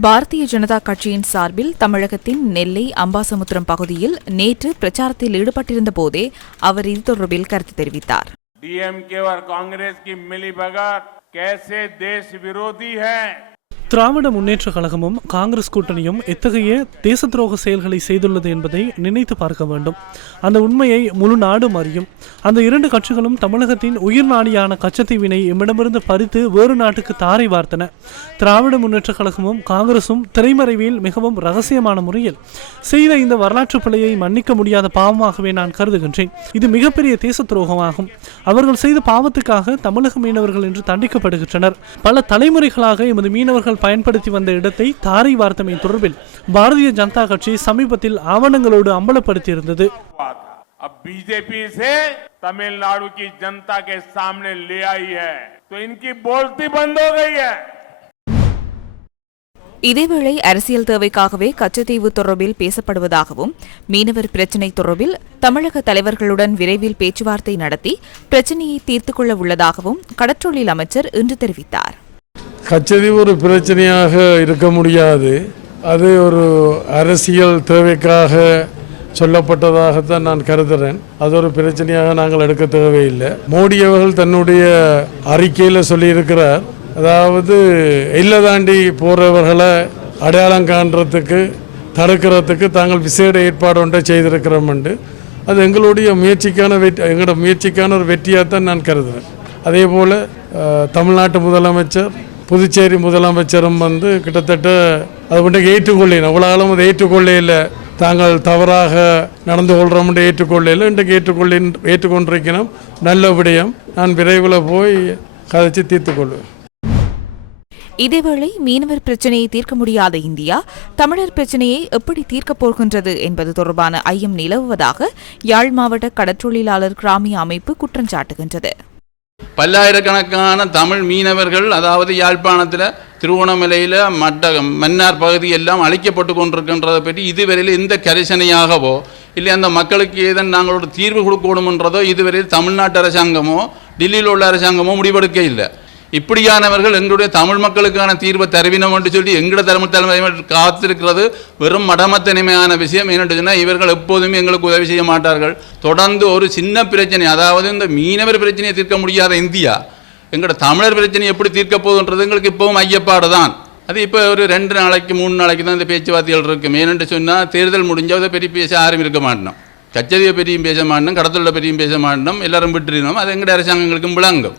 பாரதிய ஜனதா கட்சியின் சார்பில் தமிழகத்தின் நெல்லை அம்பாசமுத்திரம் பகுதியில் நேற்று பிரச்சாரத்தில் ஈடுபட்டிருந்த போதே அவர் இது தொடர்பில் கருத்து தெரிவித்தார். டிஎம்கே காங்கிரஸ் கி மிலி தேஷ் விரோதி ஹே. திராவிட முன்னேற்ற கழகமும் காங்கிரஸ் கூட்டணியும் எத்தகைய தேச துரோக செயல்களை செய்துள்ளது என்பதை நினைத்து பார்க்க வேண்டும். அந்த உண்மையை முழு நாடும் அறியும். அந்த இரண்டு கட்சிகளும் தமிழகத்தின் உயிர் நாடியான கச்சத்தீவினை எம்மிடமிருந்து பறித்து வேறு நாட்டுக்கு தாரை வார்த்தன. திராவிட முன்னேற்ற கழகமும் காங்கிரசும் திரைமறைவில் மிகவும் ரகசியமான முறையில் செய்த இந்த வரலாற்று பிழையை மன்னிக்க முடியாத பாவமாகவே நான் கருதுகின்றேன். இது மிகப்பெரிய தேச துரோகமாகும் அவர்கள் செய்த பாவத்துக்காக தமிழக மீனவர்கள் என்று தண்டிக்கப்படுகின்றனர். பல தலைமுறைகளாக எமது மீனவர்கள் பயன்படுத்தி வந்த இடத்தை தாரை வார்த்தமை தொடர்பில் பாரதிய ஜனதா கட்சி சமீபத்தில் ஆவணங்களோடு அம்பலப்படுத்தியிருந்தது. अब बीजेपी से तमिलनाडु की जनता के सामने ले आई है तो इनकी बोलती बंद हो गई है இதேவேளை அரசியல் தேவைக்காகவே கச்சத்தீவு தொடர்பில் பேசப்படுவதாகவும் மீனவர் பிரச்சினை தொடர்பில் தமிழக தலைவர்களுடன் விரைவில் பேச்சுவார்த்தை நடத்தி பிரச்சினையை தீர்த்துக் கொள்ள உள்ளதாகவும் கடற்றொழில் அமைச்சர் இன்று தெரிவித்தார் கச்சதீவு ஒரு பிரச்சனையாக இருக்க முடியாது அது ஒரு அரசியல் தேவைக்காக சொல்லப்பட்டதாகத்தான் நான் கருதுகிறேன் அது ஒரு பிரச்சனையாக நாங்கள் எடுக்க தேவையில்லை. மோடி அவர்கள் தன்னுடைய அறிக்கையில் சொல்லியிருக்கிறார். அதாவது எல்லை தாண்டி போகிறவர்களை அடையாளம் காண்றதுக்கு தடுக்கிறதுக்கு தாங்கள் விசேட ஏற்பாடு ஒன்றை செய்திருக்கிறோம்ண்டு அது எங்களுடைய முயற்சிக்கான வெற்றி எங்களோட முயற்சிக்கான ஒரு வெற்றியாக தான் நான் கருதுகிறேன் அதே போல் தமிழ்நாட்டு முதலமைச்சர் புதுச்சேரி முதலமைச்சரும் வந்து கிட்டத்தட்ட அது கொண்டு ஏற்றுக்கொள்ளேன் அவ்வளோ காலம் அதை ஏற்றுக்கொள்ளையில் தாங்கள் தவறாக நடந்து கொள்கிறோம் என்று ஏற்றுக்கொள்ளையில் இன்றைக்கு ஏற்றுக்கொள்ளி ஏற்றுக்கொண்டிருக்கணும் நல்ல விடயம். நான் விரைவில் போய் கதைச்சு தீர்த்துக்கொள்வேன் இதேவேளை மீனவர் பிரச்சினையை தீர்க்க முடியாத இந்தியா தமிழர் பிரச்சினையை எப்படி தீர்க்கப் போகின்றது என்பது தொடர்பான ஐயம் நிலவுவதாக யாழ் மாவட்ட கடற்றொழிலாளர் கிராமிய அமைப்பு குற்றம் சாட்டுகின்றது. பல்லாயிரக்கணக்கான தமிழ் மீனவர்கள் அதாவது யாழ்ப்பாணத்தில் திருவோணமலையில் மட்ட மன்னார் பகுதி எல்லாம் அழிக்கப்பட்டு கொண்டிருக்கின்றதை பற்றி இதுவரையில் எந்த கரிசனையாகவோ இல்லை அந்த மக்களுக்கு ஏதன் நாங்கள் ஒரு தீர்வு கொடுக்கணுமென்றதோ இதுவரையில் தமிழ்நாட்டு அரசாங்கமோ டெல்லியில் உள்ள அரசாங்கமோ முடிவெடுக்க இல்லை. இப்படியானவர்கள் எங்களுடைய தமிழ் மக்களுக்கான தீர்வை தருவினோம் என்று சொல்லி எங்களோட தமிழ் தலைமை காத்திருக்கிறது. வெறும் மடமத்தனிமையான விஷயம் என்னென்று சொன்னால் இவர்கள் எப்போதுமே எங்களுக்கு உதவி செய்ய மாட்டார்கள். தொடர்ந்து ஒரு சின்ன பிரச்சனை அதாவது இந்த மீனவர் பிரச்சனையை தீர்க்க முடியாத இந்தியா எங்களோட தமிழர் பிரச்சனை எப்படி தீர்க்க போகுதுன்றது எங்களுக்கு இப்போவும் ஐயப்பாடு தான். அது இப்போ ஒரு ரெண்டு நாளைக்கு மூணு நாளைக்கு தான் இந்த பேச்சுவார்த்தைகள் இருக்கும். ஏனென்று சொன்னால் தேர்தல் முடிஞ்சால் அதை பெரிய பேச ஆரம்பிக்க மாட்டோம். கச்சதியை பெரியும் பேச மாட்டோம் கடத்தலில் பெரியும் பேச மாட்டோம் எல்லாரும் விட்டுருந்தோம் அது எங்களுடைய அரசாங்கங்களுக்கும் விளங்கும்.